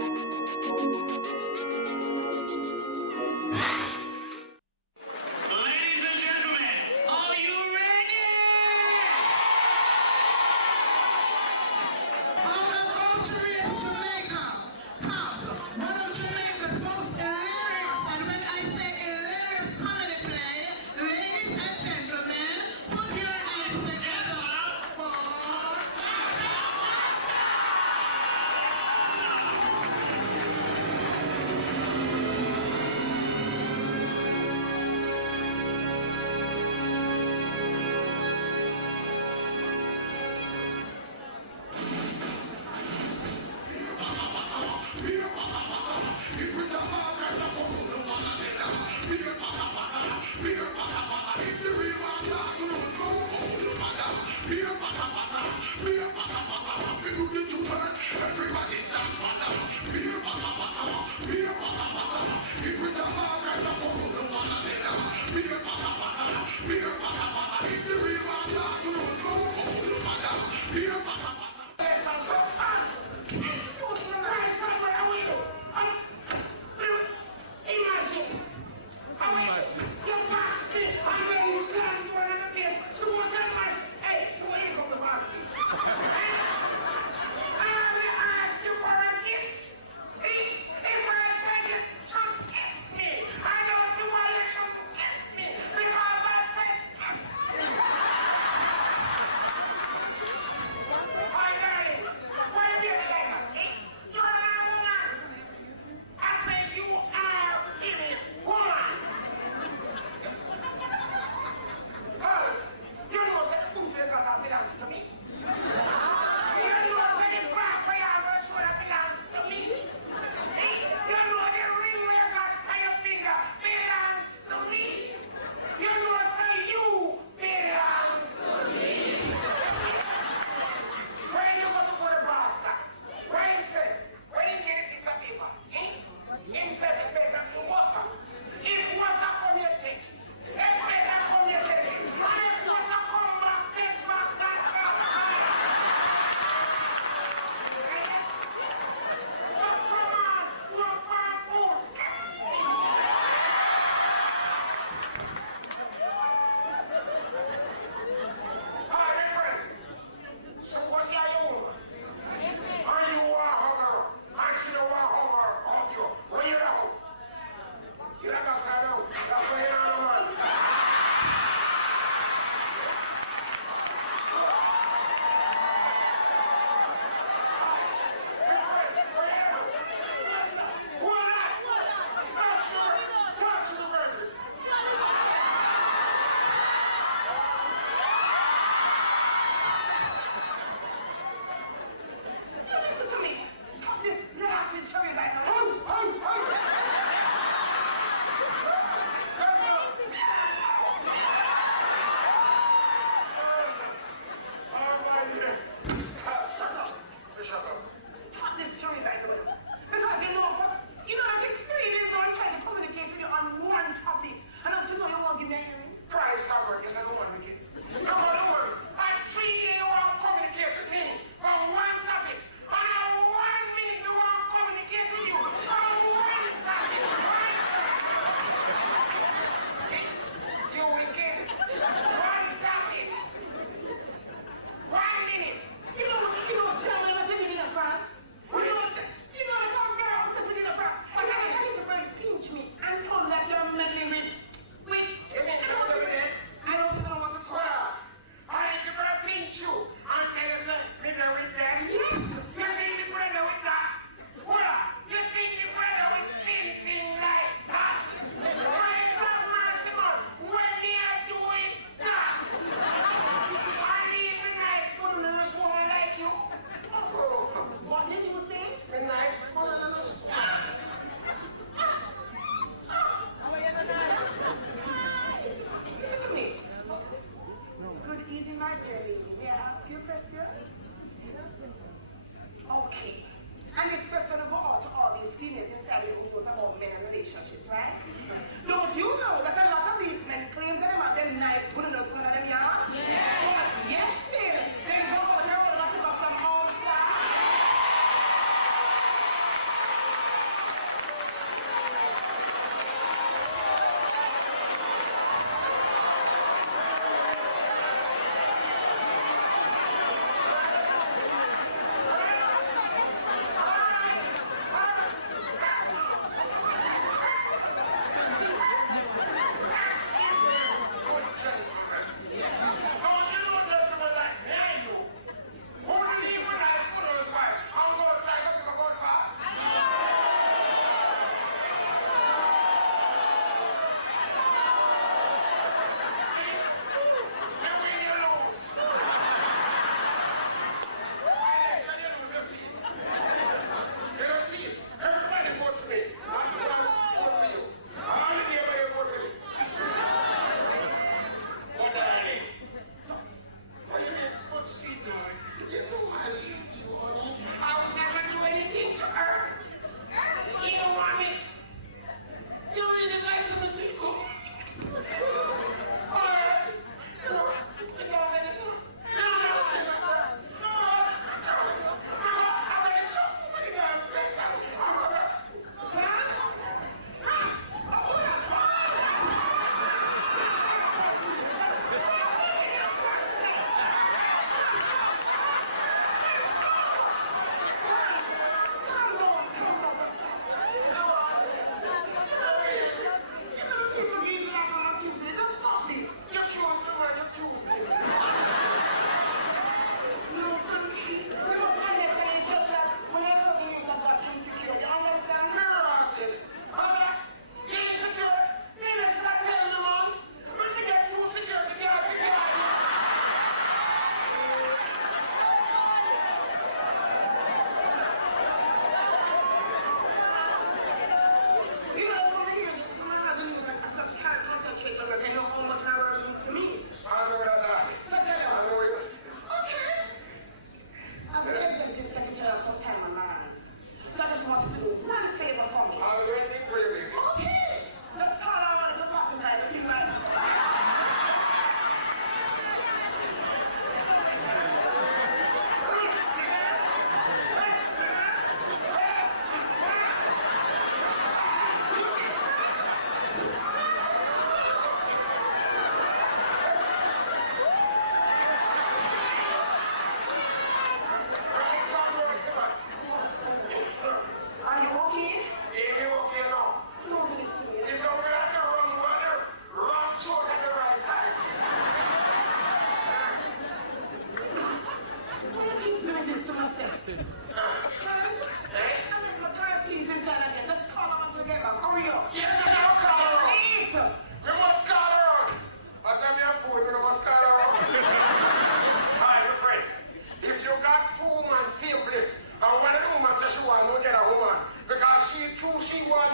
Ladies and gentlemen, are you ready? Welcome to Jamaica. Part one of Jamaica's most lyrics, and when I say lyrics comedy play, ladies and gentlemen, put your hands together for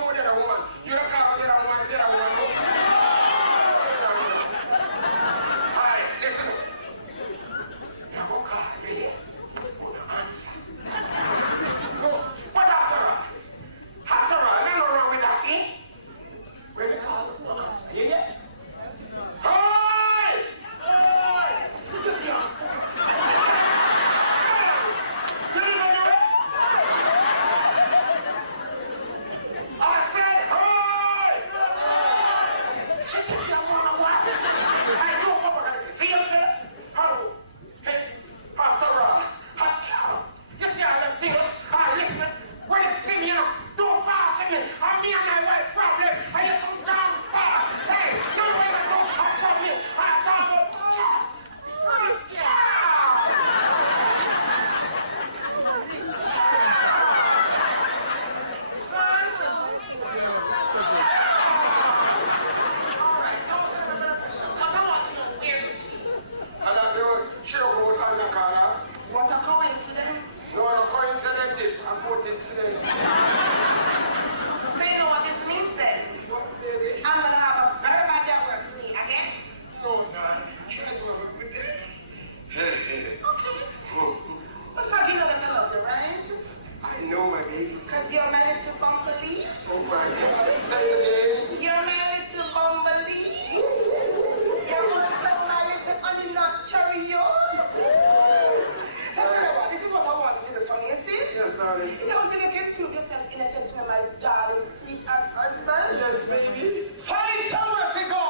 with the other woman. You don't call the other woman, the other woman. No. Alright, listen. Now go call me. Go to answer. Go. What after all? After all, there's no wrong with that, eh? When we call, no answer. You get? Hey! Hey! What a coincidence. No, no coincidence this. I'm putting incident. So you know what this means then? What, baby? I'm gonna have a very bad day at work to me again. No, darling. Try to have a good day. Okay. But fuck, you know that I love you, right? I know, my baby. Because you're my little bumblebee. Oh my God. Say it again. You're my little bumblebee. You're also my little honey nut Cheerios. So you know what? This is what I want to do for me, you see? Yes, darling. Is that until you can prove yourself innocent to my darling, sweetheart husband? Yes, baby. Find somewhere to go.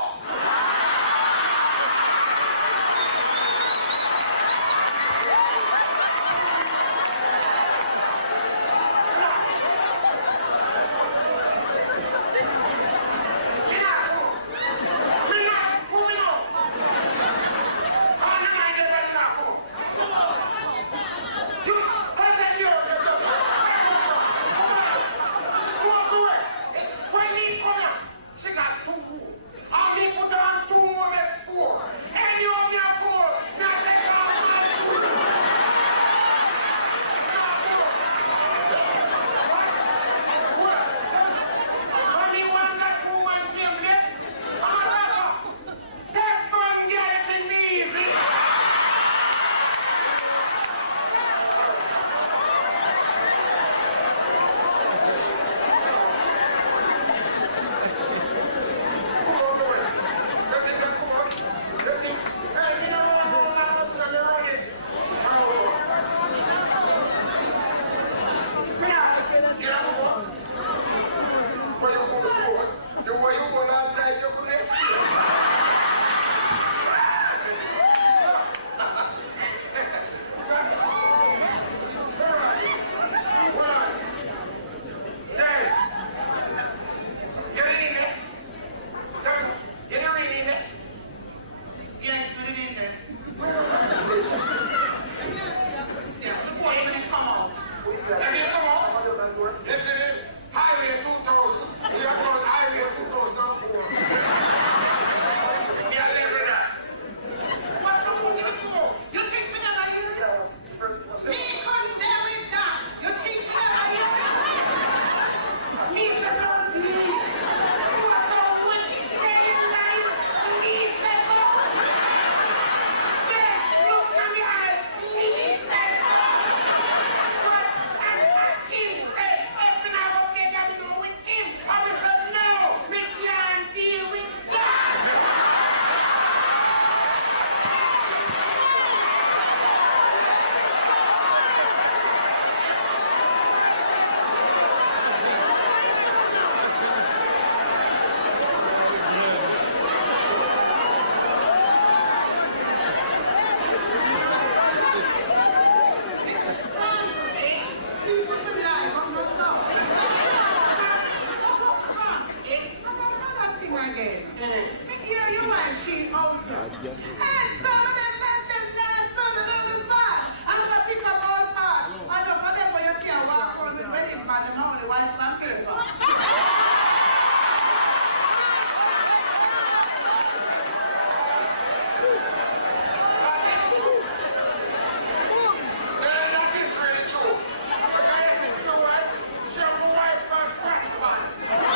That is true. Because you know what? She have a wife and scratch man.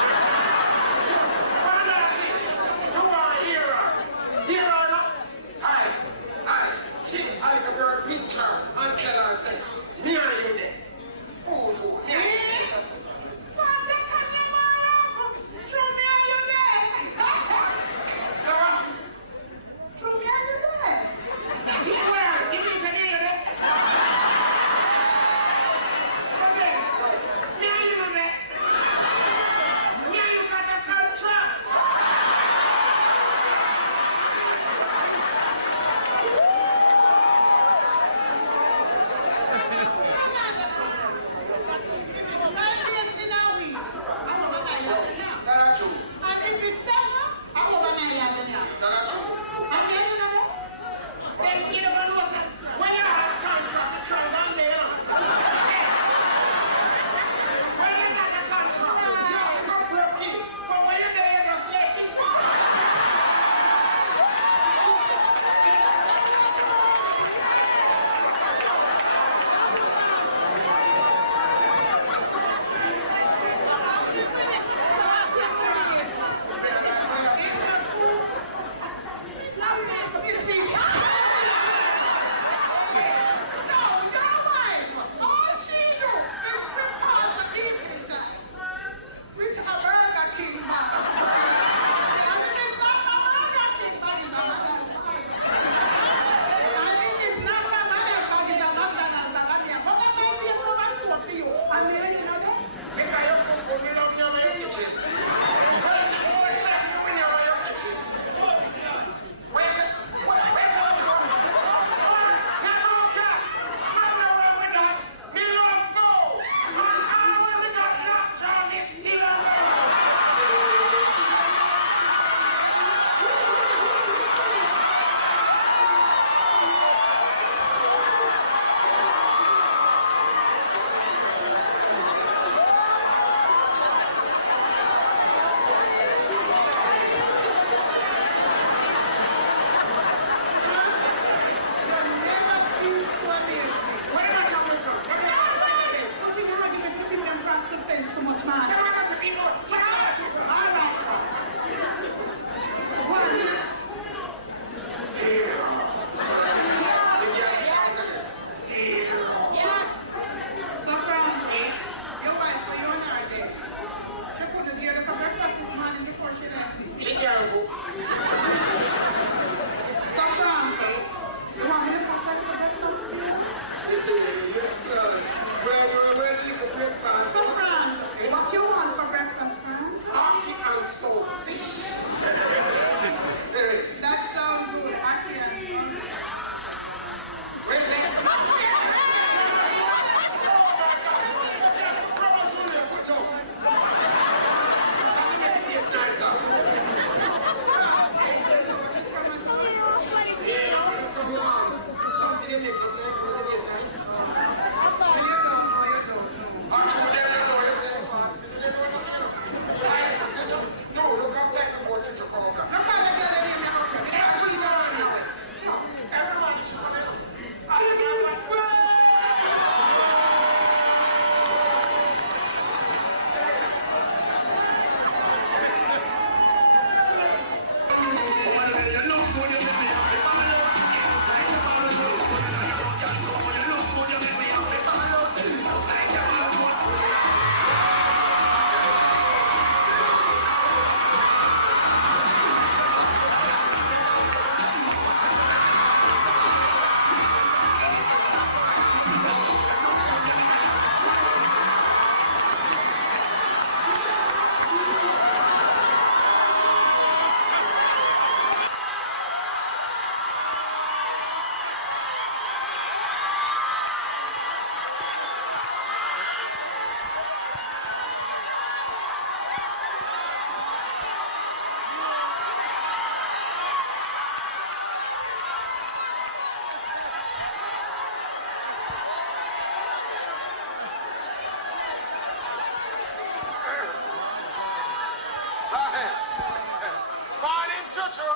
Morning, Chuchu.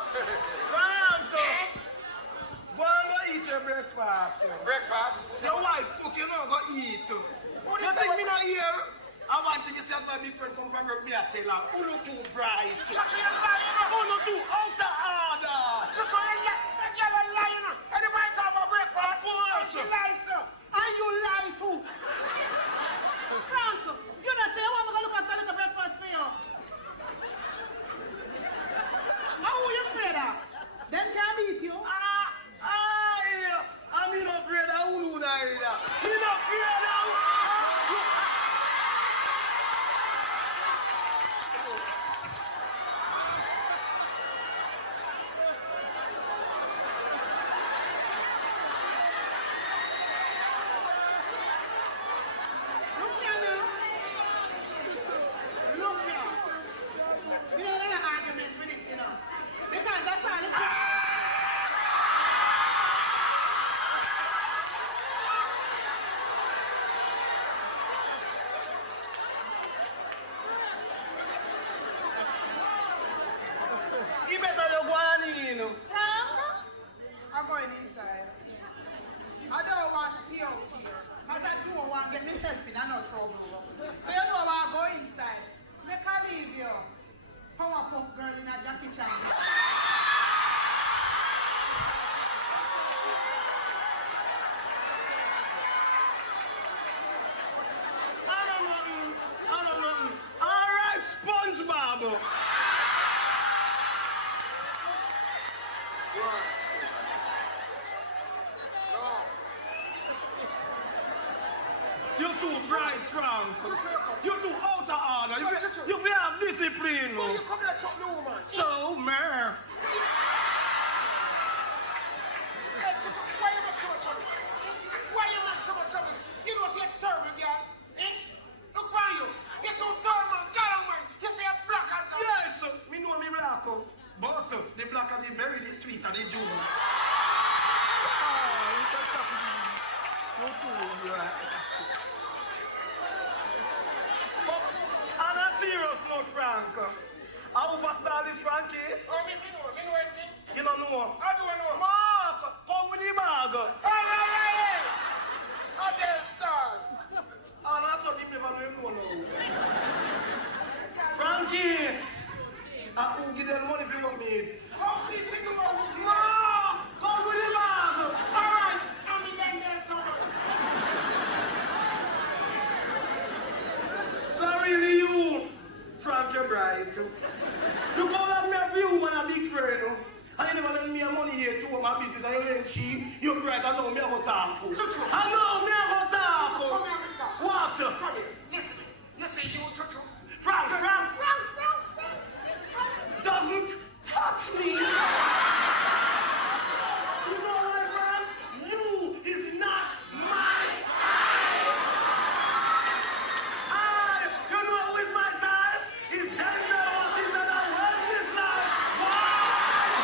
Franco, go and go eat your breakfast. Breakfast? Your wife cook, you know, go eat. You think me not here? I want to you say my big friend come from work, me I tell her, who look too bright? Chuchu, you're lying. Who look too out of order? Chuchu, you're lying. That girl is lying. Anybody talk about breakfast? She lies, sir. And you lie too. Franco, you don't say, I want to go look at the little breakfast for you. Now who you afraid of? Them can't beat you. I'm not afraid of who neither. He's not afraid of Look here now. Look here. We don't have an argument with it, you know. Because that's all it is. you better you go on in. I'm going inside. I don't want to stay out here. Because I don't want to get myself in no trouble. So you know I go inside. Make I leave you. Powerpuff Girl in a Jackie Chan. I don't know. All right, SpongeBob. You're too bright, Frank. You're too out of order. You be have discipline. You come here and chop the woman. So, man. Hey, Chuchu, why you make so much trouble? Why you make so much trouble? You know, say terrible, girl. Eh? Look by you. You're too terrible, girl, man. You say you're black and girl. Yes, me know me black, but the black and the berry, the sweet and the juice. You can stop it. You too, But on a serious note, Frank, I overstyle this Frankie. Oh, me know anything. You don't know. How do I know? Mark, come with the bag. Hey! How dare start? And that's what people never know now. Frankie, I will give them money for your meat. How people know? Mark, come with the bag. All right, I'm in there somewhere. Sorry, you, Frank, you're bright. You call out me a few man a big friend. And you never lend me a money here to my business and you ain't cheap. You're bright, I know me a go talk. I know me a go talk. Come here, Rita. What? Come here. Listen. You say you, Chuchu. Frank. Doesn't touch me. You know what, Frank? You is not my I. You know with my time is dangerous in the wellness life. Why?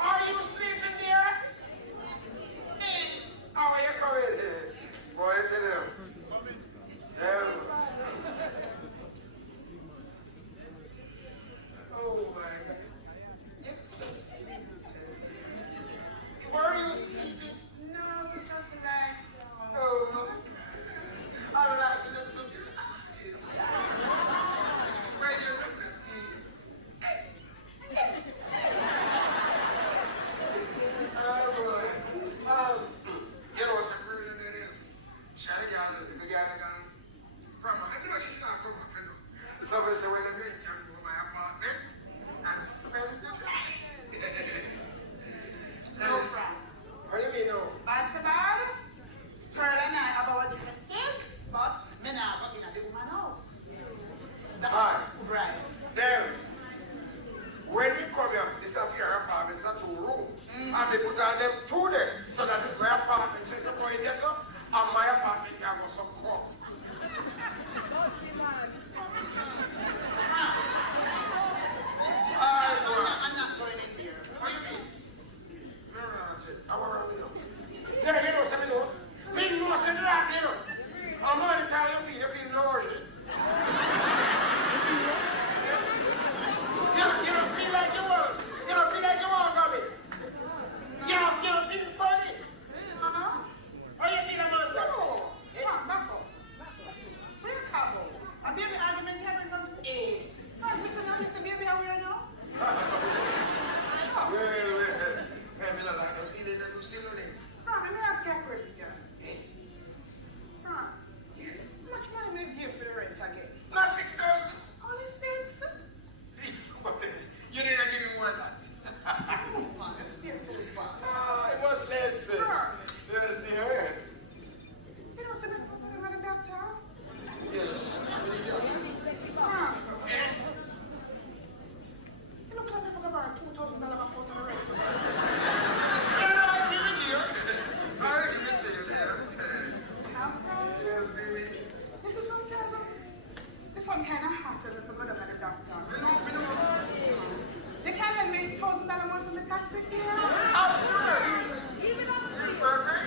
Are you sleeping there? How are you coming here? Boy, to them. Oh my God. It's so sweet. Were you sleeping? No, we just like, Oh my God. I like to look so good. Where you look at me? Oh boy. You know what's a rude in there? Shiny girl, the girl from you know she's not from my friend. Somebody said, well, let me come to my apartment and spend the night. no problem. What do you mean, no? Bad to bad. Pearl and I have our differences, but me now go in the woman house. The Aye. brides. Then, when we come here, this is your apartment, it's a 2-room. And they put on them 2 there. So that is my apartment, so you go in there, sir, and my apartment can go some more. I'm not going in there. What do you mean? No, that's it. I want to know. Yeah, you know, something, you know. Me know, say that, you know. I'm going to tell you, you feel no urgent. You don't feel like you want. You don't feel like you want something. You don't feel funny. Or you feel a man? No. Back up. Where you come on? A baby argument here we come. God, listen now, listen, baby, how we are now? Wait. Hey, me not like the feeling that you see no name. Ron, let me ask you a question. Ron, Yes. how much money will you give for the rent again? Not 6,000. Only 6? You didn't give me more than that. Oh, man, that's still too bad. It was less. Sure. Yes, dear. You don't say that I'm a doctor? Yes. Ron, you look like you forgot about $2,000 back out on the rent. I'll give it to you. I'll give it to you, dear. I'm sorry. Yes, baby. This is sometimes, this one kind of hot when I forgot about the doctor. We know. You can't let me $1,000 more from the taxi here. Of course. Even on the It's perfect.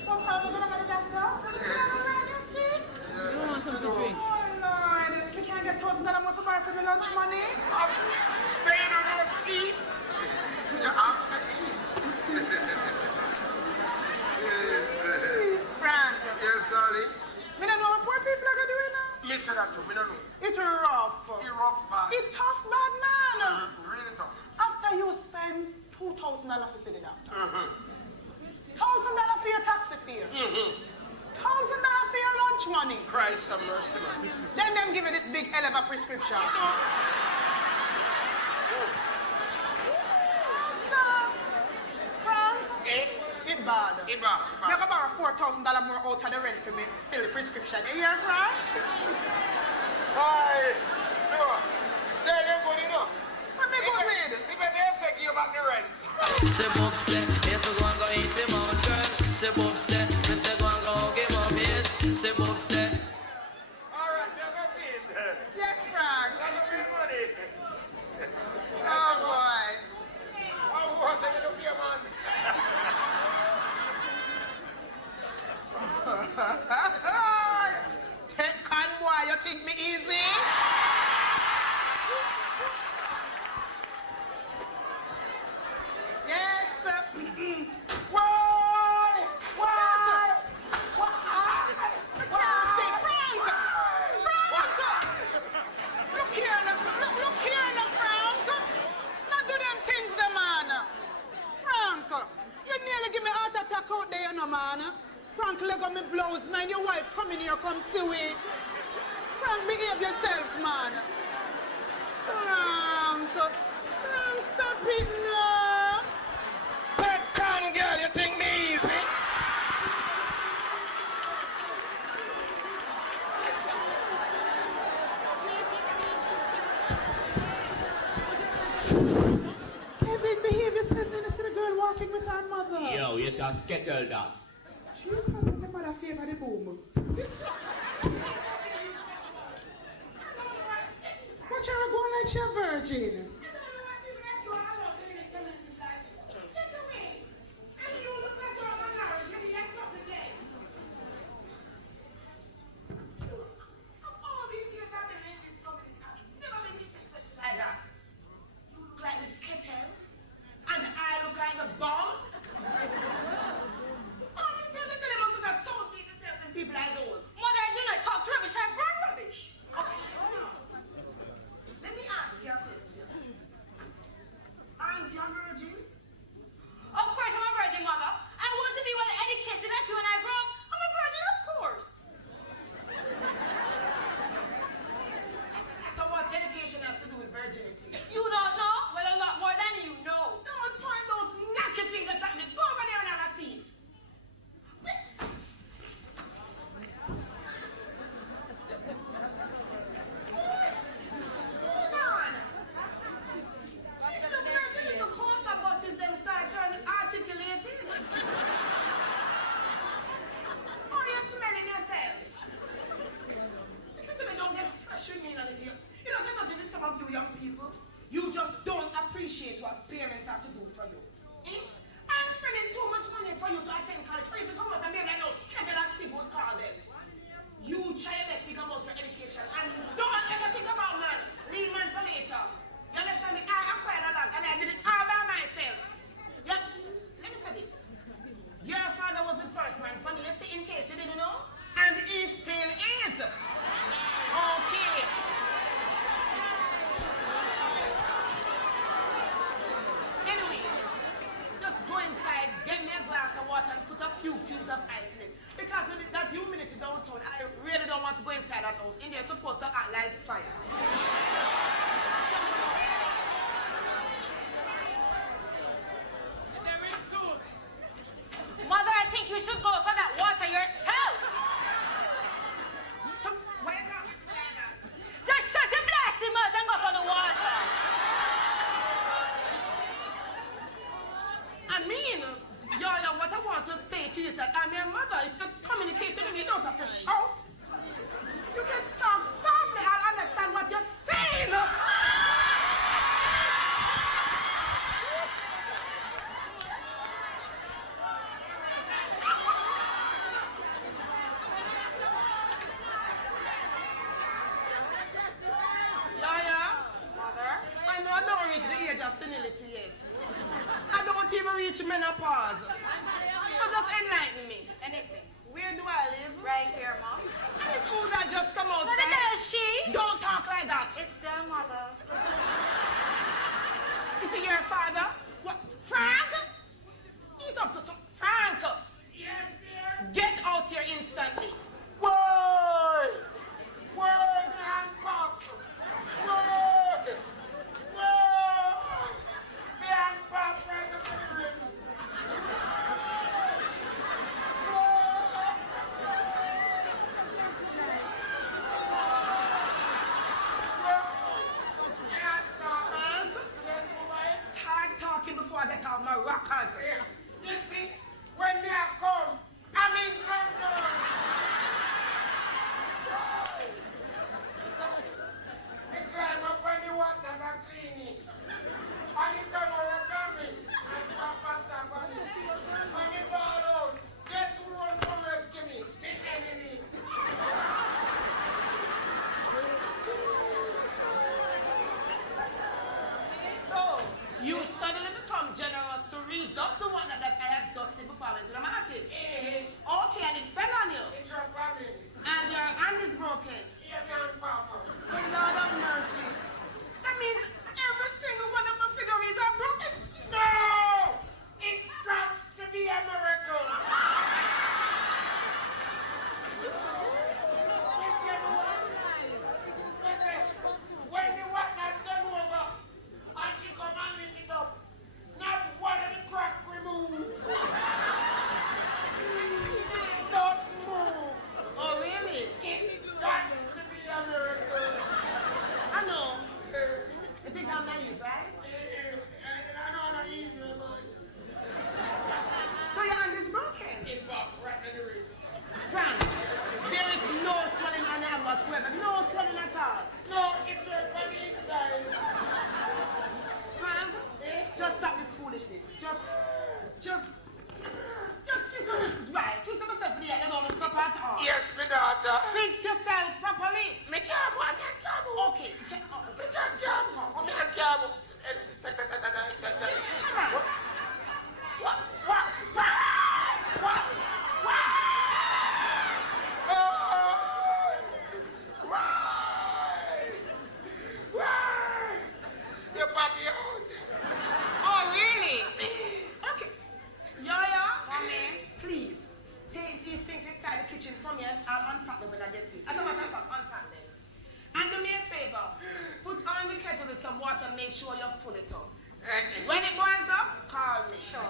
somehow we're gonna go to the doctor. Yes. Oh Lord, we can't get $1,000 more for buy for the lunch money. They don't just eat. You have to eat. Frank, Yes, darling. me don't know what poor people are gonna do now. Me say that too. Me don't know. It's rough. It's rough, man. It's tough, bad man. Really tough. After you spend $2,000 for see the doctor, Mm-hmm. $1,000 for your taxi fare, $1,000 for your lunch money. Christ have mercy, man. Then them give you this big hell of a prescription. Frank, it's bad. It bad. You can borrow $4,000 more out of the rent for me fill the prescription. You hear, Frank? Hi. No. There you go, you know. What me good with? If I dare say give back the rent. Say books there, yes we go and go eat the mountain. Say books there, yes we go and go give up yes. Say books there. All right, you're going to eat. Yes, Frank. That's a big money. Oh, boy. How was I going to be a man? Take convoy, you think me easy? Yes. Why? Look here now, Frank. Not do them things, the man. Frank, you nearly give me heart attack out there, you know, man. Frank, leg on me blouse, man. Your wife come in here, come see we. Frank, behave yourself, man. Frank, stop it now. That con girl, you think me easy? Kevin, behave yourself, then I see the girl walking with her mother. Yo, yes, I scheduled that. She's supposed to mother favor the boom. This... bet you're virgin. People like those. Mother, you know, talk rubbish, I run rubbish. Okay, let me ask you a question. Aren't you a virgin? Of course I'm a virgin, mother. I want to be well educated like you when I grow up. I'm a virgin, of course. So what education has to do with virginity? You don't know? Well, a lot more than you know. Don't point those naked fingers at me. Go over there and have a seat. You just don't appreciate what parents have to do for you. Eh? I'm spending too much money for you to attend college. For you to come out and be like those credit as people would call them. You try your best to think about your education and don't ever think about man. Leave man for later. You understand me? I acquired a lot and I did it all by myself. Yeah? Let me say this. Your father was the first man for me, in case you didn't know. And he still is. Okay. And put a few cubes of ice in it. Because when that humidity downtown, I really don't want to go inside that house. In there, supposed to act like fire. Mother, I think you should go for that water yourself. Wake up. Just shut your blasting mouth and go for the water. I mean, what I want to say to you is that I'm your mother. If you communicate with me, you don't have to shout. You can talk softly. I'll understand what you're saying. Mother, I know I don't reach the age of senility yet. I don't even reach menopause. So just enlighten me. Anything. Where do I live? Right here, Mom. And this food that just come out. What the hell is she? Don't talk like that. It's their mother. Is it your father? What? Frank? He's up to some... Frank! Yes, dear? Get out here instantly. Whoa! Whoa, Grandpa! Whoa! Whoa! Grandpa, right up in the rich. sure you pull it up. When it boils up, call me. Sure.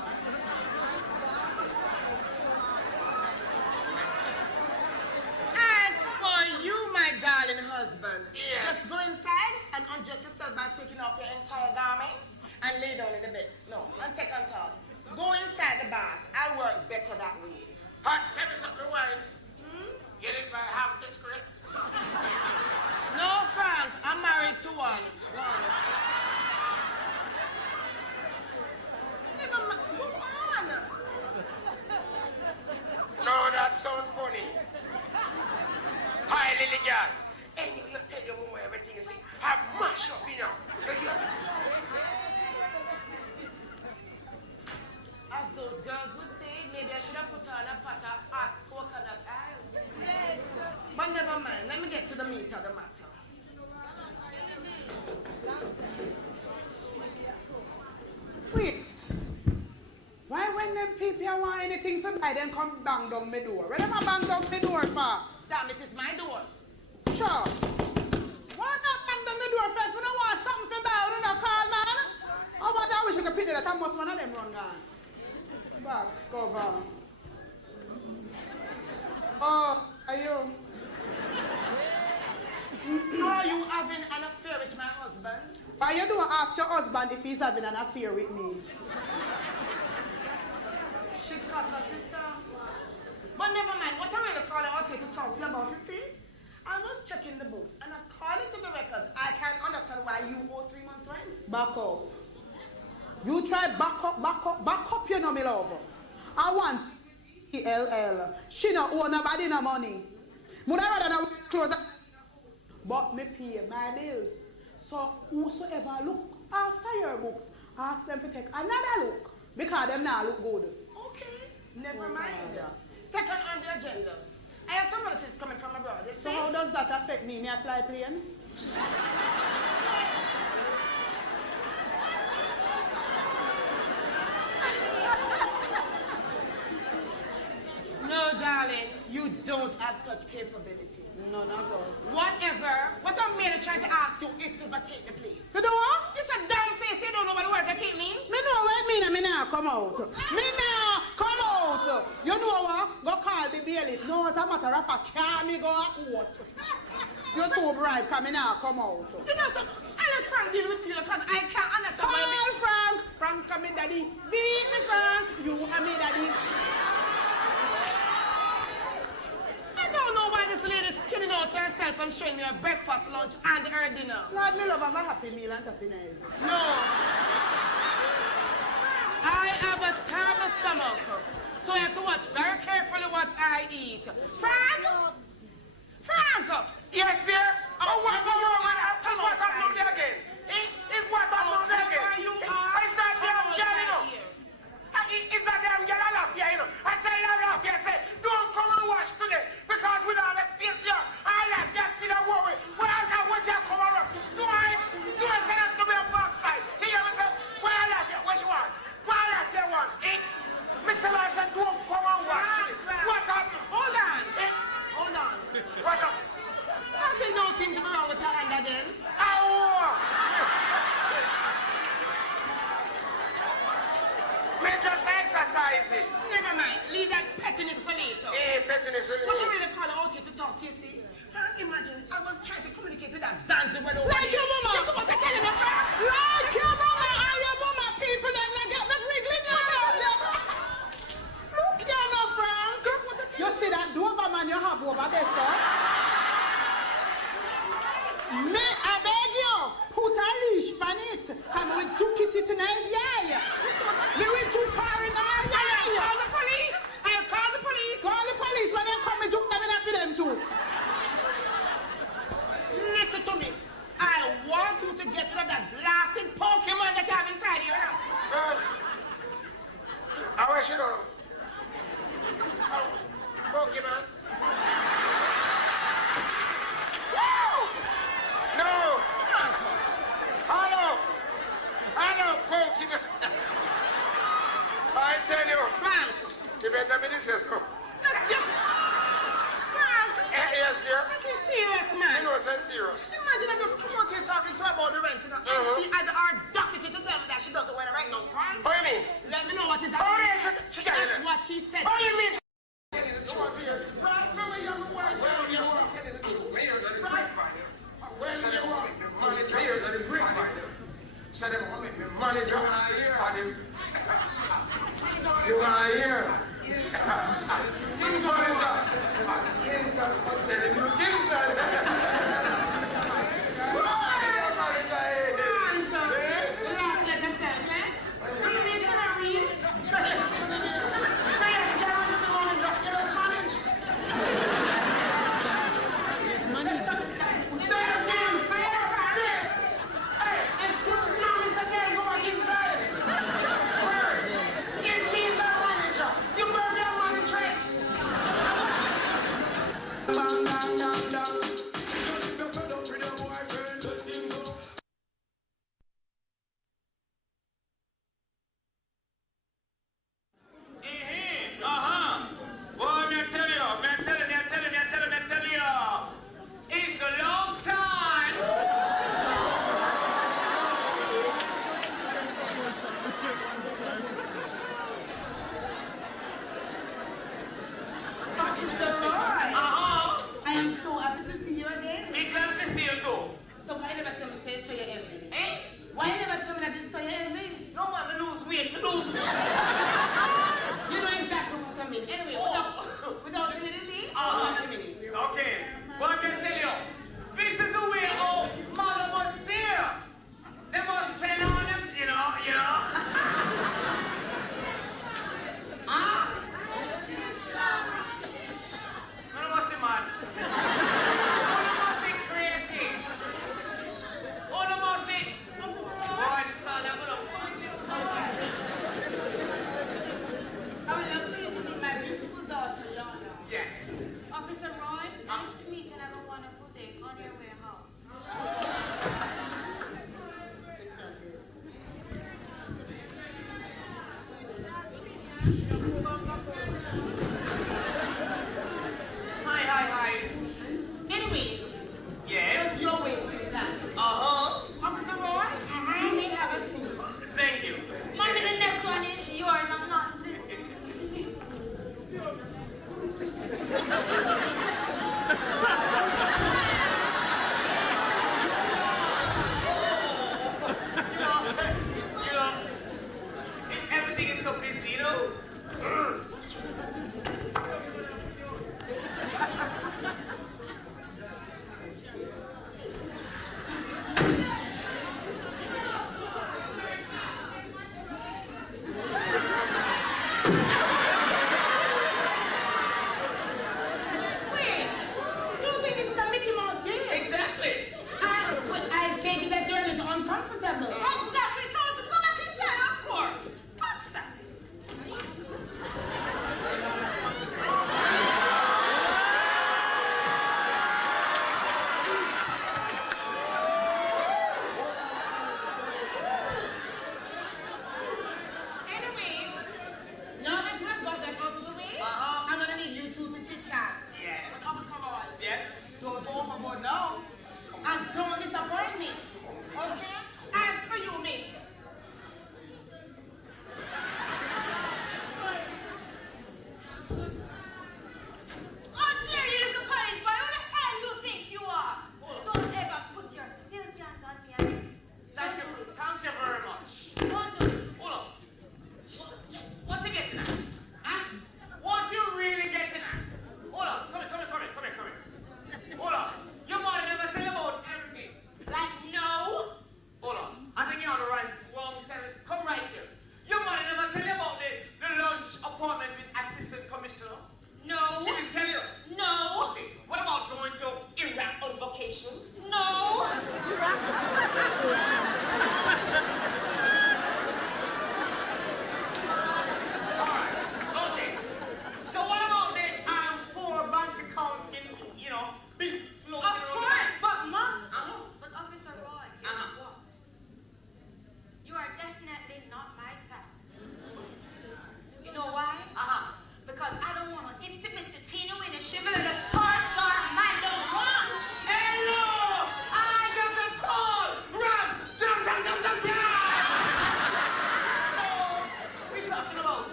As for you, my darling husband, just go inside and undress yourself by taking off your entire garments and lay down in the bed. No, on second thought. Go inside the bath. I work better that way. Tell me something, wife. You live by half the script? No, Frank, I'm married to one. Go on. No, that sounds funny. Hi, Lily girl. And you tell your mama everything you say. Have mash up, you know. As those girls would say, maybe I should have put on a pot of hot coconut oil. But never mind, let me get to the meat of the matter. Wait. Why when them people want anything from me, then come bang down my door? Where them a bang down my door for? Damn, it is my door. Sure. Why not bang down the door first? We don't want something from buy, we don't call, man. How about that? I wish you could pick it up. I must one of them run gone. Box cover. Oh, are you? Are you having an affair with my husband? Why you don't ask your husband if he's having an affair with me? She cut her sister. But never mind, what I really call out here to talk to you about, you see? I was checking the books, and according to the records, I can understand why you owe 3 months rent. Back up. You try back up, you know me love. I want ELL. She no owe nobody no money. Would I rather not close up? But me pay my bills. So whosoever look after your books, ask them to take another look. Because them now look good. Okay, never mind. Second on the agenda. I have some relatives coming from abroad. So how does that affect me? May I fly plane? No, darling, you don't have such capability. No, not those. Whatever. What I'm merely trying to ask you is to vacate the place. You do what? It's a damn face. You don't know what the word vacate means. Me know what it means. Me now come out. Me now come out. You know what? Go call the bailiff. No, it's a matter of fact. Can't me go a court. You're too bright. Come now come out. You know something? I let Frank deal with you because I can't understand. Call Frank. Frank come me daddy. Beat me Frank. You are me daddy. I don't know why this lady's killing out herself and showing me her breakfast, lunch, and her dinner. Lord, me love have a happy meal and happiness. No. I have a terrible stomach, so I have to watch very carefully what I eat. Frank! Frank! Yes, dear? Oh, what happened again? It's what happened again? It's that damn girl, you know. It's that damn girl I love you, you know. I tell you I love you, I say, don't come and watch today. Because we don't have a space here. I like that still a worry. When I can watch you come around. Do I say that to be a backside? He hear me say, well, I like you. What you want? Well, I like you want. Me tell her, I said, don't come and watch it. What happened? Hold on. Hold on. What happened? There's no thing to be wrong with her hand again. Me just exercise it. Never mind. Leave that pettiness for later. Pettiness for What later. you really call her out here to talk to you, see? Can't imagine. I was trying to communicate with that Zanzibar over Like your mama. This is what I'm telling you, Frank. Like your mama and your mama people that not get me wriggling your mouth. Look here now, Frank. You see that Doberman you have over there, sir? Me, I beg you, put a leash on it. And we took it in a yaya. We will too far in a yaya. Call the police. I'll call the police. Call the police when they come and took them in for them too. Listen to me. I talking to her about the rent, you know, and she had her docket to them that she doesn't want to write no crime. What do you mean? Let me know what is Oh, happening. yeah, she got it. That's what she said. What do you mean? Right, remember your wife. Where's the manager? Said they want to make me manager. You want to hear? He's manager. Telling you things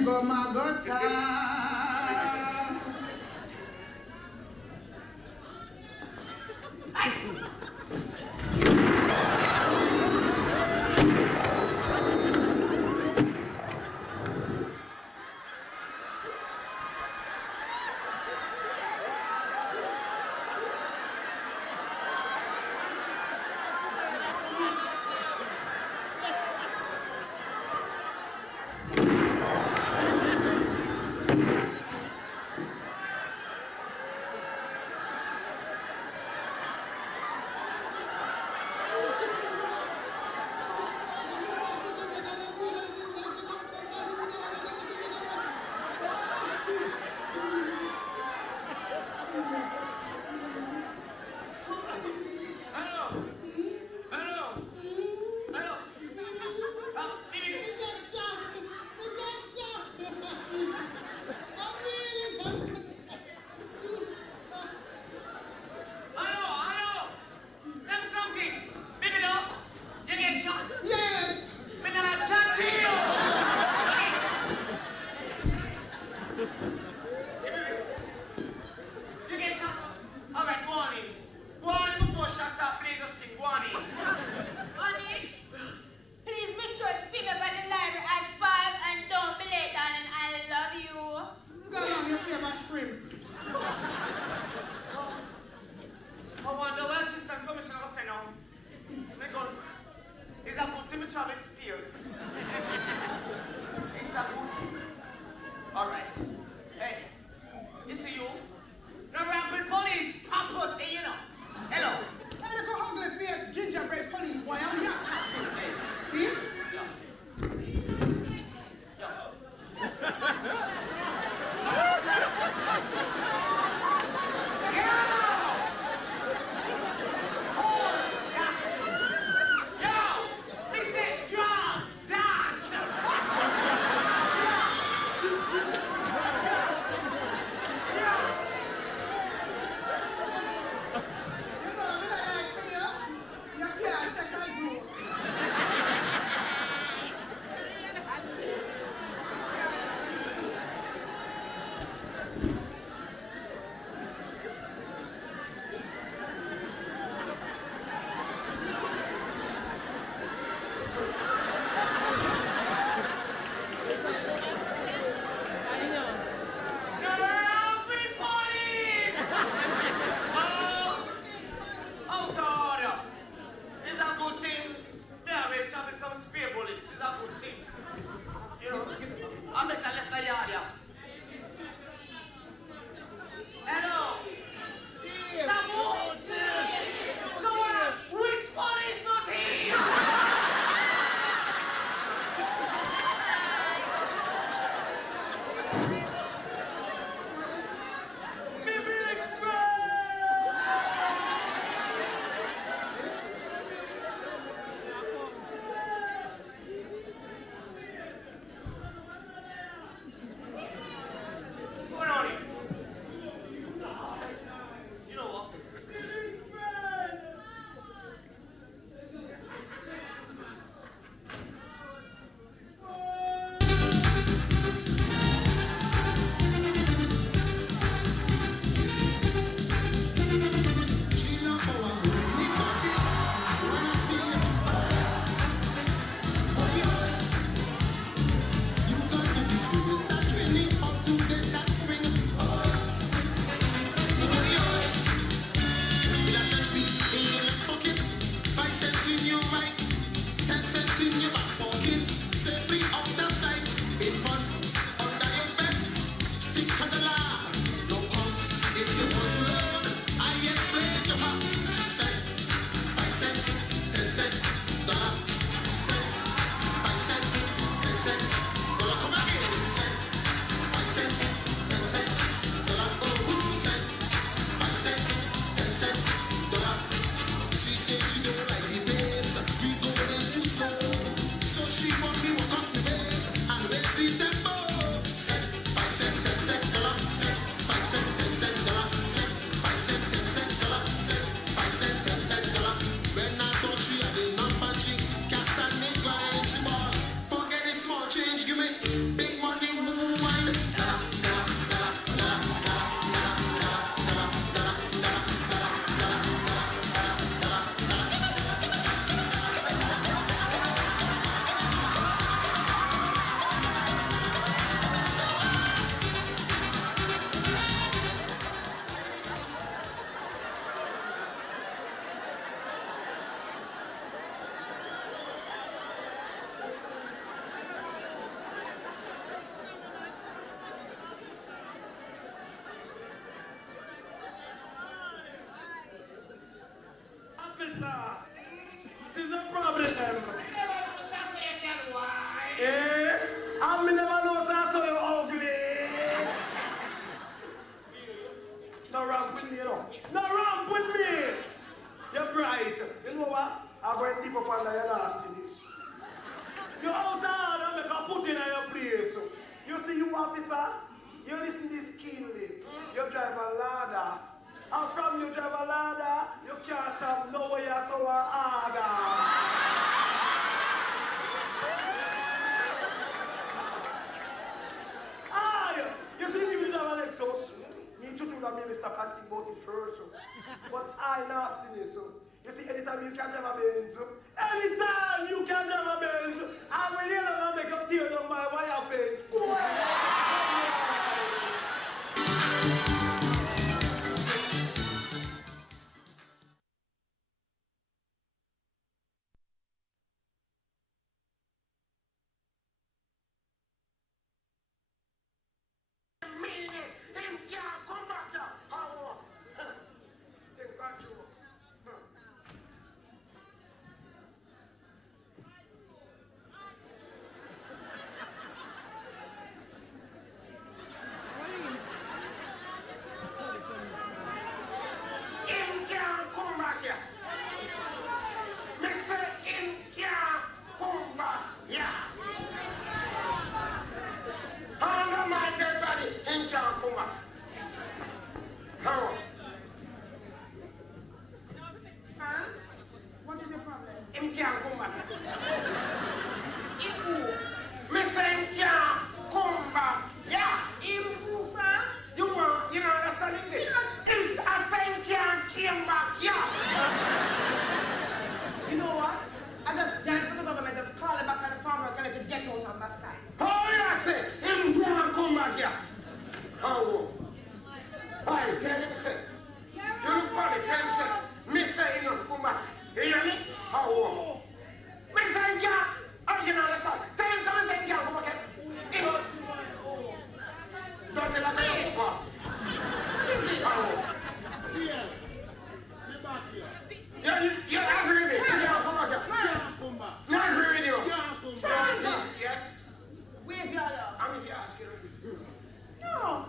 Mango Magota. Please be sure to pick me up at the library at 5 and don't be late, darling. I love you. Go on, your favorite shrimp. I wonder where Assistant Commissioner was saying now. Because it's a good thing to travel stairs. It's a good thing. Alright. Hey, you see you? No rampant police. I'm good, hey, you know. Hello. Hey, look how ugly face gingerbread police boy. I'm not chatting. See? You know, I'm not like you. You can't take my group. officer. It is a problem. Why? Eh? I never know that so you ugly. No ramp with me, you know. No ramp with me. You're bright. You know what? I'm going to keep up under your nastiness. You're out of order, make a put in your place. You see, you officer, you listen to this keenly. You drive a ladder. And from you drive a ladder, you can't stop nowhere so harder. You see, you will have an Lexus. Me too should have maybe stop and think about it first. But I nastiness. You see, anytime you can drive a Benz, anytime you can drive a Benz, I will yell and make you tear down my wire fence. What is your problem? Him can't come back. Him who? Me say him can't come back. Yeah. Him who, Frank? You don't understand English? It's a say him can't come back. Yeah. You know what? I just died for the government, just call it back and the farmer can let it get out on my side. Oh, yeah, say him can't come back. Yeah. Oh. Hey, tell him say. You body tell him say. Me say him not come back. You hear me? Oh. Me say him can't. Original record. Tell him something say him can't come back. Don't tell him come back. Oh. You agree with me? You can't come back. You agree with you? Yes. Where's your love? I'm here asking you. No.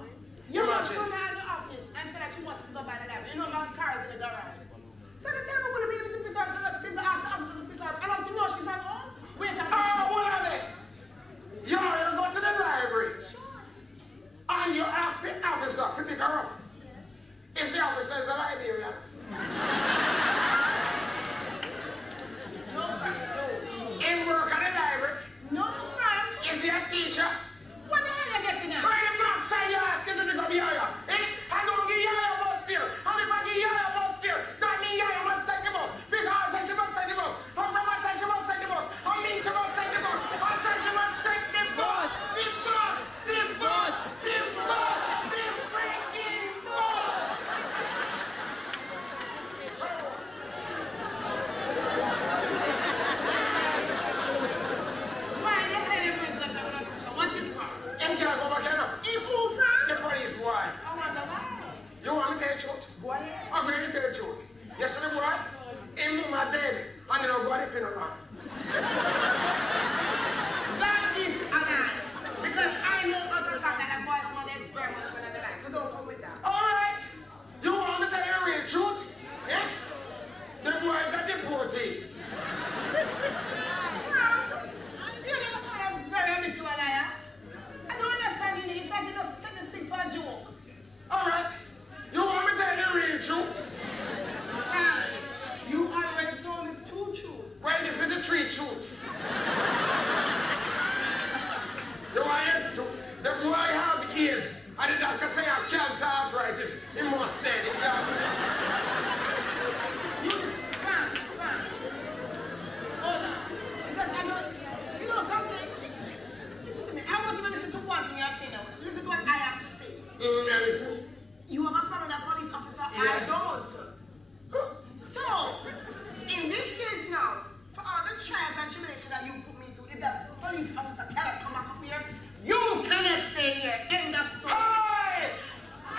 You must come out of the office and say that you want to go by the library. You know my car is in the garage. So the time I'm going to be able to pick up, so let's people ask the officer to pick up. I don't know she's at home. Wait a minute. Oh, what are they? You go to the library. And you ask the officer to pick her up. Is the officer is a librarian? No, Frank. No. In work at the library? No, Frank. Is he a teacher? What the hell are you getting at? Why the black side you asking to pick up Yaya? I don't give Yaya about fear. And if I give Yaya about fear, that means Yaya must take the bus. Because I she must take the bus. Her mama said she must take the bus. I mean she must take the bus. I said she must take the bus. The bus. The bus. The bus. The freaking bus. Why the hell you prison of the question? What is wrong? Him can't go back here. If who, Frank? The police boy. I wonder why. You want me to tell the truth? Go ahead. I'm ready to tell the truth. Yesterday was, him my dead, and you know what if you know. That is a lie. Because I know for the fact that that boy's mother is very much better than I. So don't come with that. All right. You want me to tell you the real truth? Yeah? The boy is a deportee. You never call him very habitual liar. I don't understand you. It's like you just take this thing for a joke. All right. You want me to tell you the real truth? You already told me two truths. Well, this is the three truths. You want it? The boy have kids, and the doctor say have cancer, arthritis. He must stay. Frank. Hold on. Because I know, you know something? Listen to me. I want you to listen to one thing you're saying now. Listen to what I have to say. Listen. You have a problem with a police officer? Yes. I don't. So, in this case now, for all the trials and tribulations that you put me through, if the police officer cannot come back up here, you cannot stay here. End of story. Hey!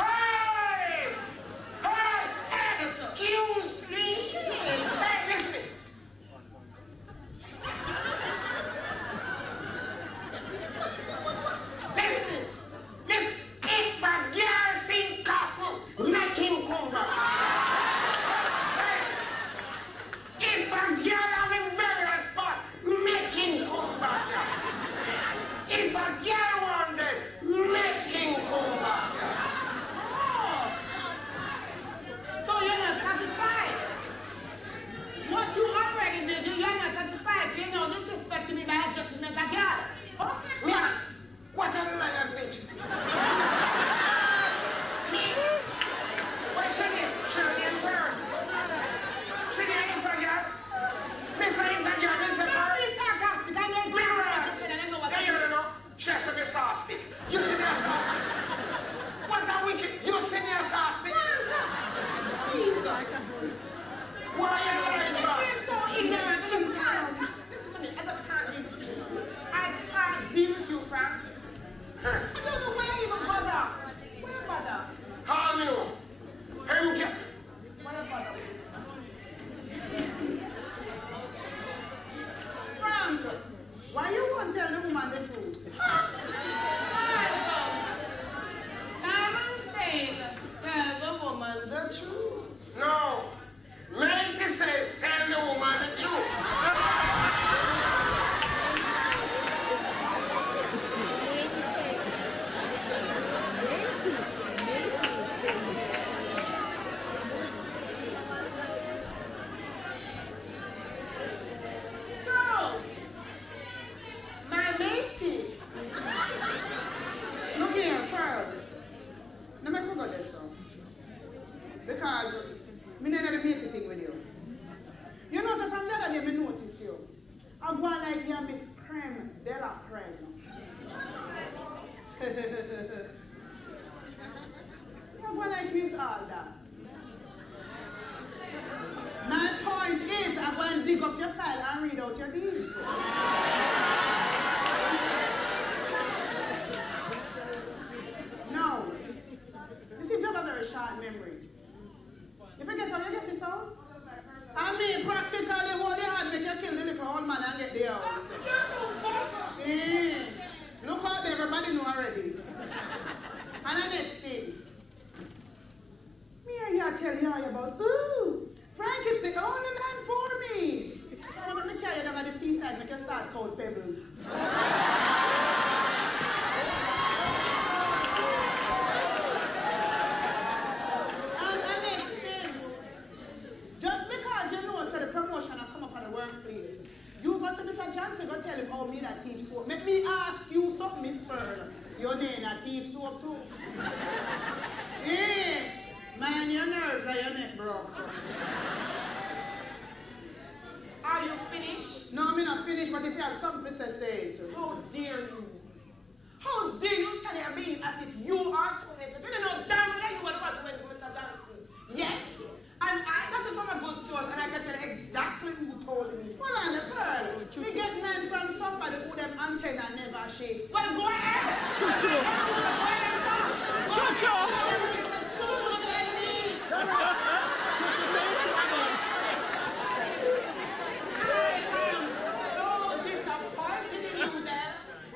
Hey! Hey! Your name a thief soap too. Hey, man, your nerves are your neck broke. Are you finished? No, I'm not finished, but if you have something to say it. How dare you? How dare you stand here being as if you are so innocent? You don't know damn well you were what went to Mr. Johnson. Yes. And I got it from a good source and I can tell you exactly who told me. Well, I'm a pearl. We get men from somebody who them antenna never shake. Well, go ahead. So disappointed in you there.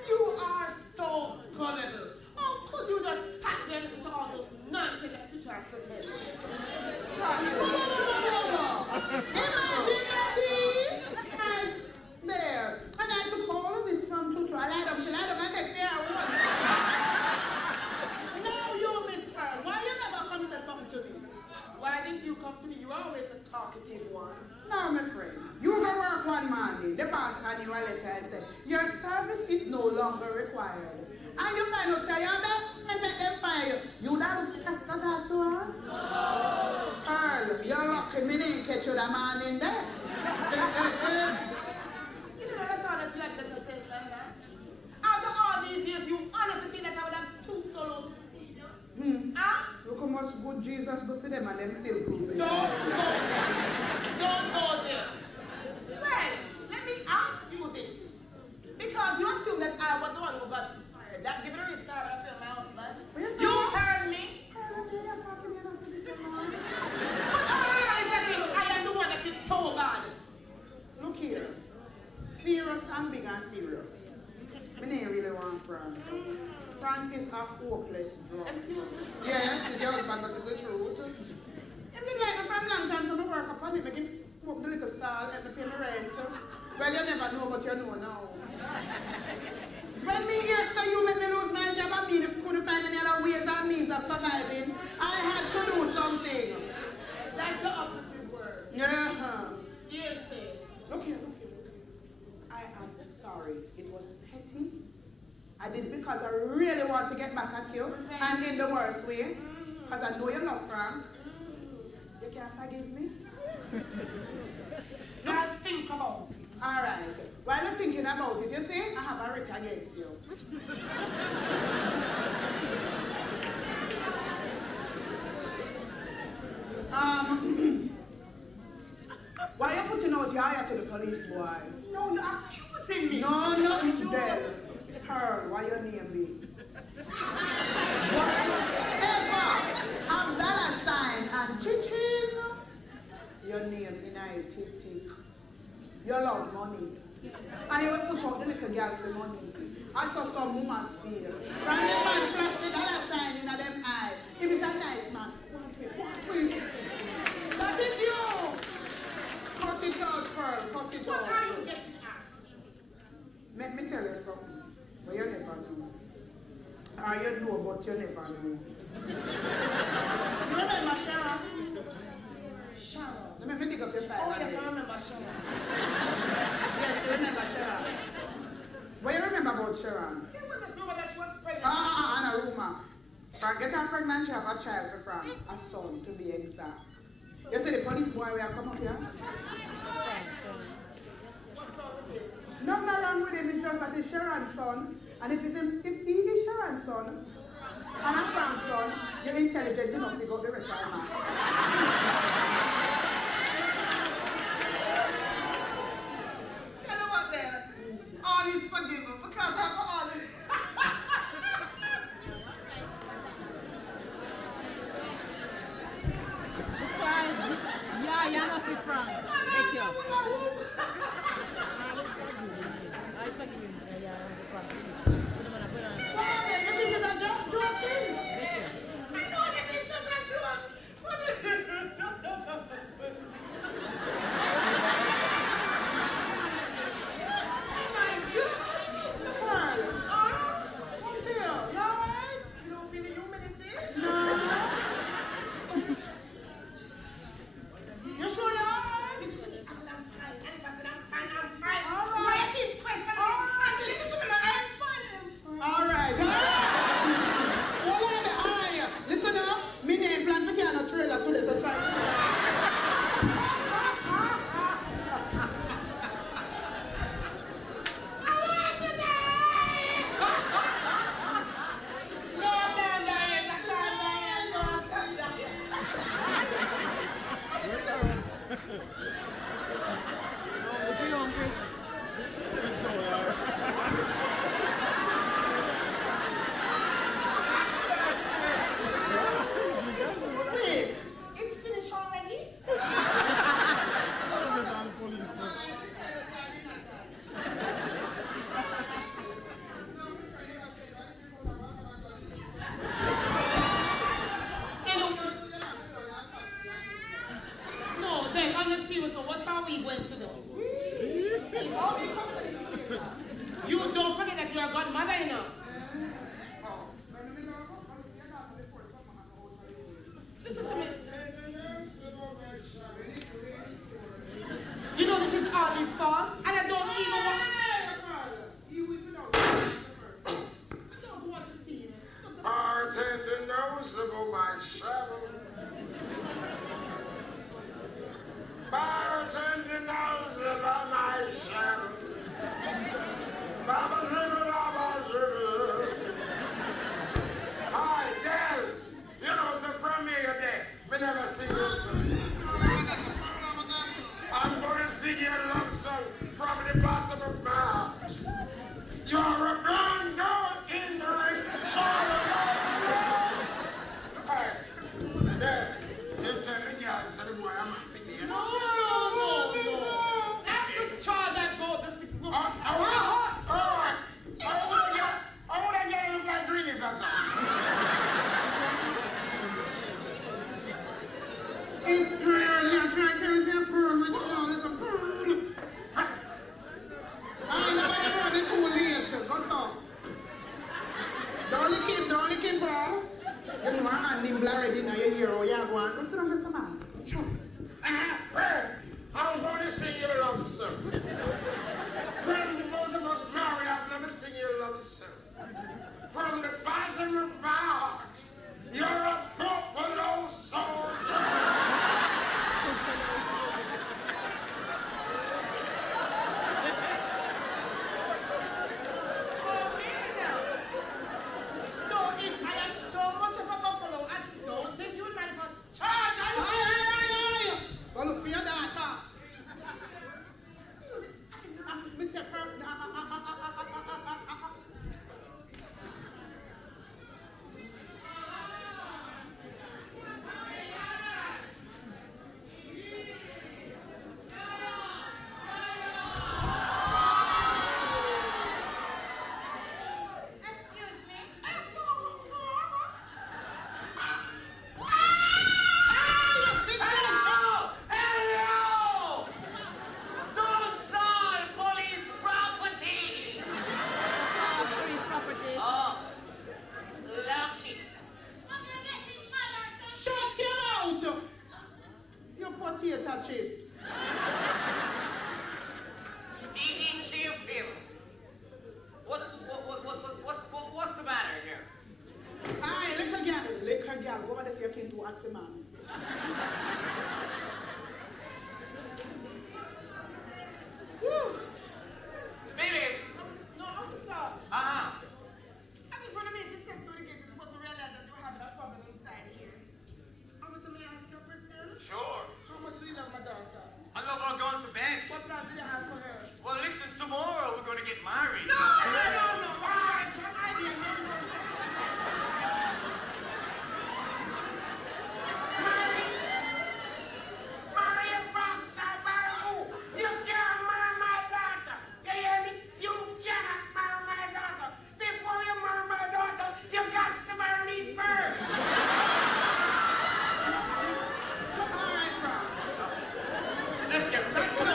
You are so gullible. How could you just stand there and listen to all those nonsense that you try to tell me? Nice. There. And I took all of this from Chuchu. I lied up, and take care of one. Now you, Miss Pearl, why you never come say something to me? Why didn't you come to me? You're always a talkative one. Now, my friend, you go work one morning, the boss hand you a letter and say, your service is no longer required. And you find out, say, you're back, and make them fire you. You don't talk to her? No. Pearl, you're lucky me didn't catch you the morning there. You know, I thought that you had better sense than that. After all these years, you honestly think that I would have stooped so low to deceive you? Huh? Look how much good Jesus do for them and them still cruising. Don't go there. Don't go there. Well, let me ask you this. Because you assume that I was the one who got you fired. That given a reason I feel my husband. You heard me. But I am the one that is so bad. Look here. Serious and big and serious. I didn't really want Frank. Frank is a hopeless drunk. Excuse me. Yes, it's your husband, but it's the truth. He been like me from long time, so I work upon it, make him open the liquor stall, help me pay my rent. Well, you never know, but you know now. When me hear say you make me lose my job and me couldn't find any other ways and means of surviving, I had to do something. That's the operative word. Yeah. Hearsay. Look here. I am sorry. It was petty. I did it because I really want to get back at you, and in the worst way, because I know you love Frank. You can't forgive me? Now think about it. All right. While you're thinking about it, you see, I have a writ against you. Why are you putting out your eye to the police, boy? No, you're accusing me. No, nothing there. Pearl, why your name be? Whatever a dollar sign and chicken, your name in a tick. You love money. And you will put out the little girl for money. I saw some woman's fear. From the man flash the dollar sign in them eye. If it's a nice man, one quick. That is you. Cut it out, Pearl. Cut it What out. are you getting at? Let me tell you something. But you never know. Or you know, but you never know. You remember Sharon? Sharon. Let me pick up your file. Oh, yes, I remember Sharon. Yes, you remember Sharon. What you remember about Sharon? It was just rumor that she was pregnant. And a rumor. Frank get her pregnant, she have a child for Frank. A son, to be exact. You see the police boy will come up here? What's wrong with it? Nothing wrong with him, it's just that it's Sharon's son. And if he is Sharon's son, and a Frank's son, you're intelligent enough to go the rest of the maths. You know what then? All is forgiven because of all this. Yeah, you're not with Frank. Thank you. I forgive him. Yeah, Frank. Well, then, you think it's a joke thing? I know that it's not a joke. What is it? Oh my God. Pearl, Oh, come to you. You alright? you don't feel the humidity? No. You sure you're alright? knows about my shadow. Bartender knows about my shadow. Baba Zulu, Baba Zulu. Hi, Dad. You know, so from me, you're dead. We never sing your song. I'm going to sing you a love song from the bottom of my heart. You're a brown dog in the rain. Hey, Dad, you tell the girl, so the boy, I'm happy. No. After Charles, that go, the stick go. I want to get you look like greenies or something. It's green, you're trying to say burn, but you know, it's a burn. I know what you're running too late. Go stop. Don't keep, bro. You know, I'm not already now, you hear how you're going. Go sit down, Mr. Man. I'm going to sing you a love song. From the both of us married, I've never sing you a love song. From the bottom of my heart, you're a buffalo soldier. Chips. Eating chip. What's the matter here? Aye, little girl, go over there to your kin to ask the man. Woo! Billy. No, officer. Uh-huh. I think when I made this step through the gate, you're supposed to realize that you're having a problem inside here. Officer, may I ask you a question? Sure. How much do you love my daughter? I love her going to bed. What plans do you have for her? Well, listen, tomorrow we're going to get married. No. Why? What idea? Maria Boxer, you can't marry my daughter. You hear me? You cannot marry my daughter. Before you marry my daughter, you got to marry me first. Let's get back to the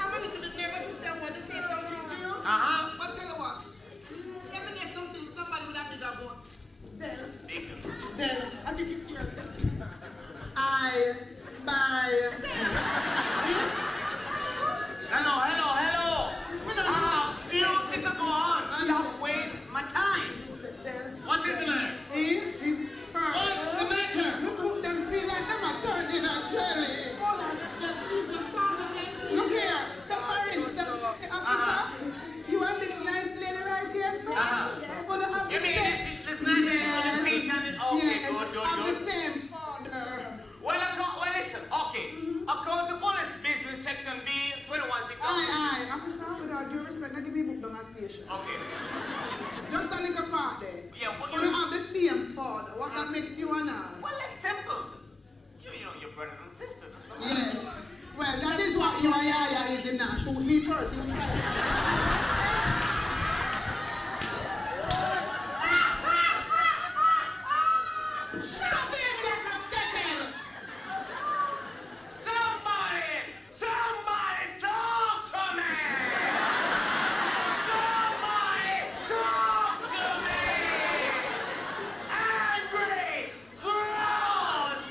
I'm going to be nervous if I want to say something to you. Uh-huh. But tell you what, let me get something somebody would have been about. Then, I think it's yours. Aye, bye. Hello. You think to go on? You have wasted my time. What is the matter? What's the matter? Look, them feel like them are turned in a jelly. Look here, you want this nice lady right here, sir? Uh-huh. You mean this nice lady with the pink and it? Okay, Yes, good. I'm the same father. Well, listen, okay. According to police business section B, 21 Aye, officer, with all due respect, now give me book down a station. Okay. Just a little part there. Yeah, what You have the same father. What that makes you and I? Well, it's simple. You know, your brothers and sisters. Yes. Well, that is what your yaya is in now. Shoot me first. Somebody talk to me! Somebody talk to me! Angry, cross,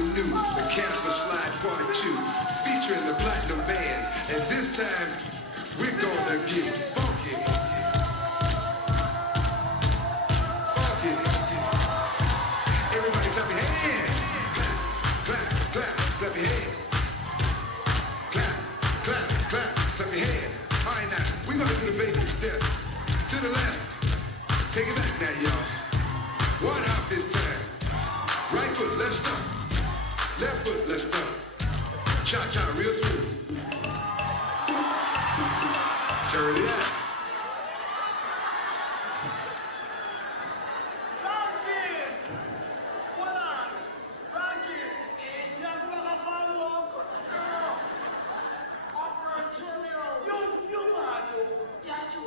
the new, the Casper Slide Part 2, featuring the Platinum Band. And this time, we're gonna get funky. Funky. Everybody clap your hands. Clap, clap, clap, clap your hands. Clap, clap, clap, clap your hands. All right, now, we're gonna do the basic step. To the left. Take it back now, y'all. One hop this time. Right foot, let's stop. Left foot, let's stop. Cha-cha, real smooth. Turn it out. Frankie! Hold on. Frankie! You have to make a follow-up. You man, you. Yeah, you.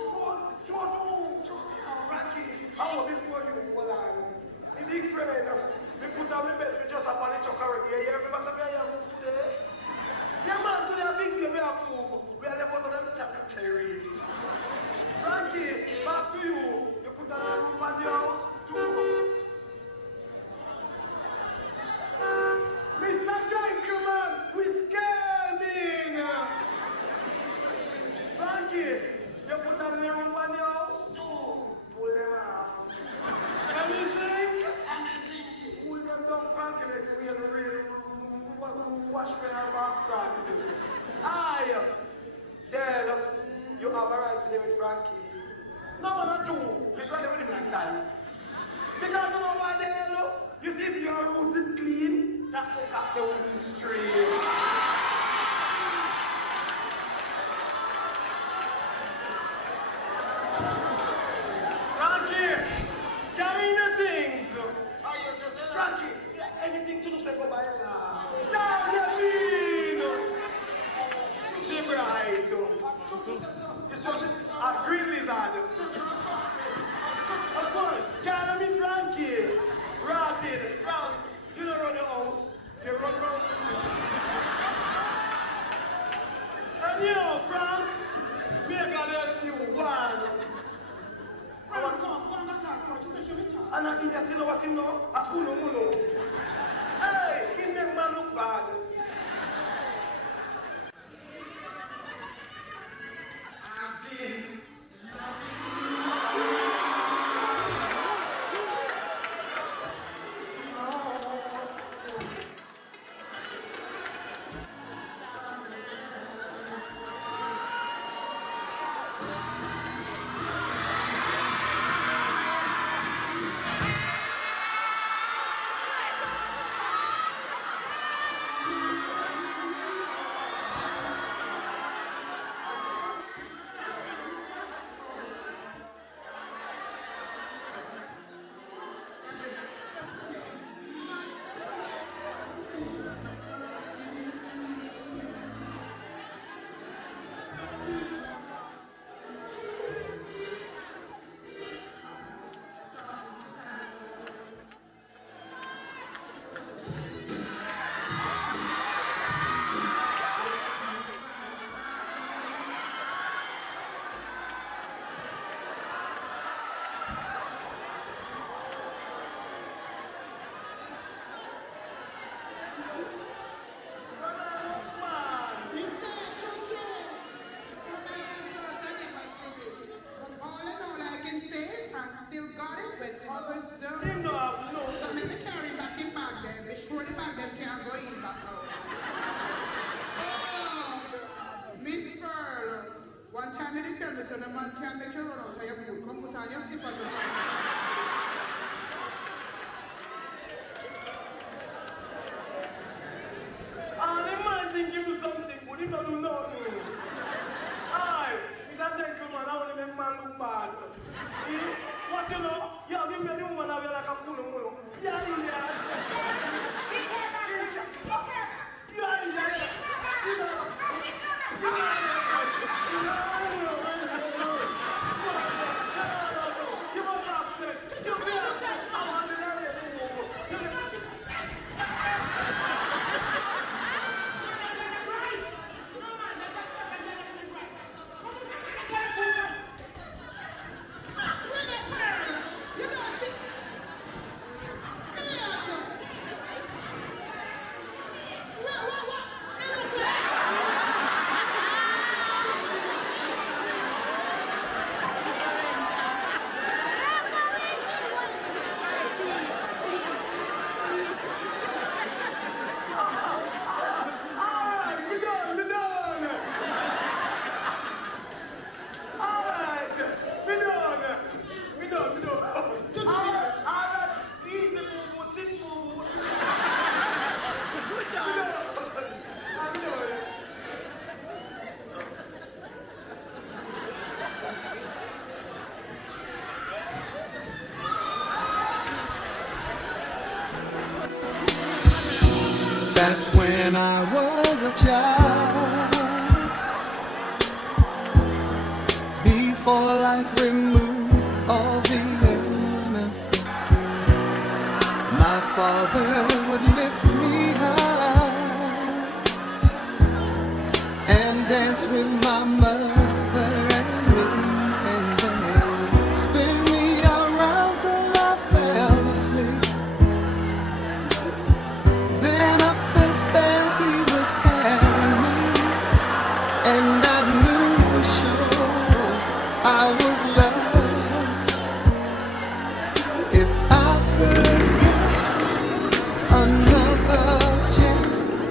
Frankie, how before you hold on? My big friend, me put on my bed, me just up on the truck already. You hear me? But I move today. Yeah, man, today a big day, we have move. We are left under them territory. Frankie, back to you. You put on a room at the house. Mr. Gentleman, we scamming. Frankie, you put on the room at the house. Pull them off. Anything? Pull them down, Frankie, make we in the real wash my backside. Aye, Dad, you have a right to live with Frankie. No, not two. It's right with him like that. Because you know what, Dad, you see if your roast is clean, that's the cut the wooden string. Frankie, carry your things. Frankie, anything to do, say go by now. Now, you mean? She's right. It's just a green lizard. Carry me, Frankie. Rotted, brown when I was a child. Before life removed all the innocence, my father would lift me high and dance with my mother and me, and then spin me around till I fell asleep. Then up the stairs he would carry me, and I knew for sure I was loved. If I could get another chance,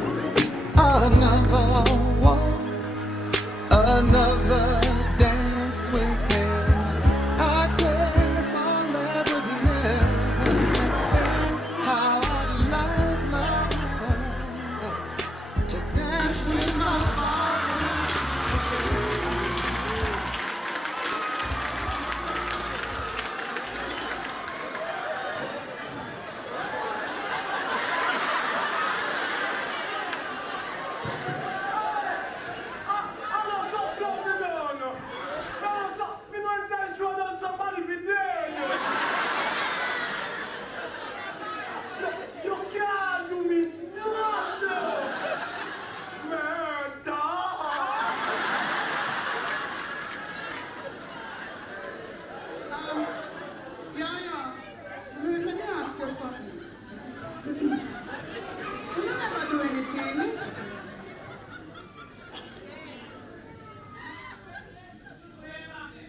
another walk, another dance with him, I guess I'll never know how I'd love to dance with my father. You can't do me nothing. Murder. Yeah. Let me ask you something. You never do anything.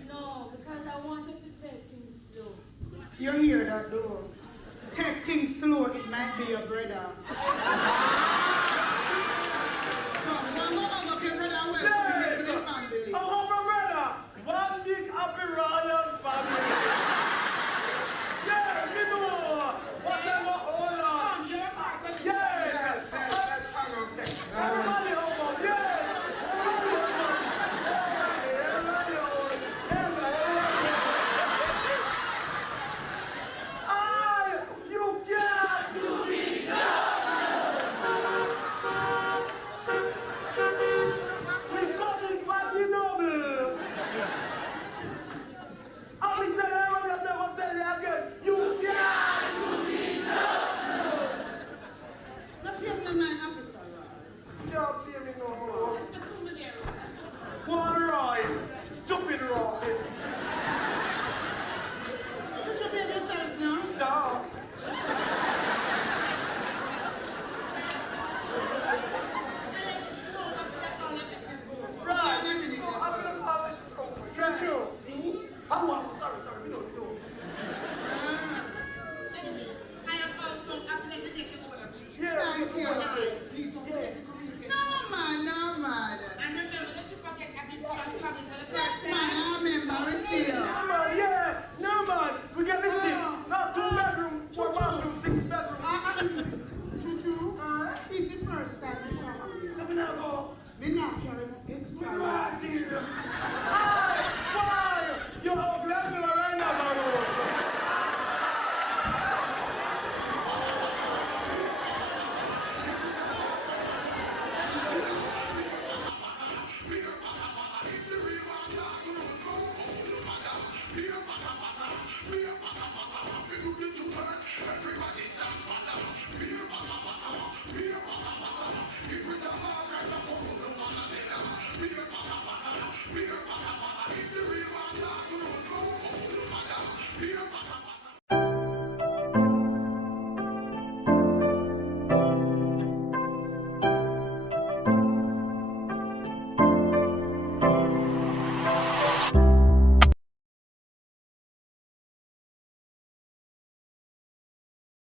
No, because I wanted to take things slow. You hear that door? Take things slow, it might be your brother.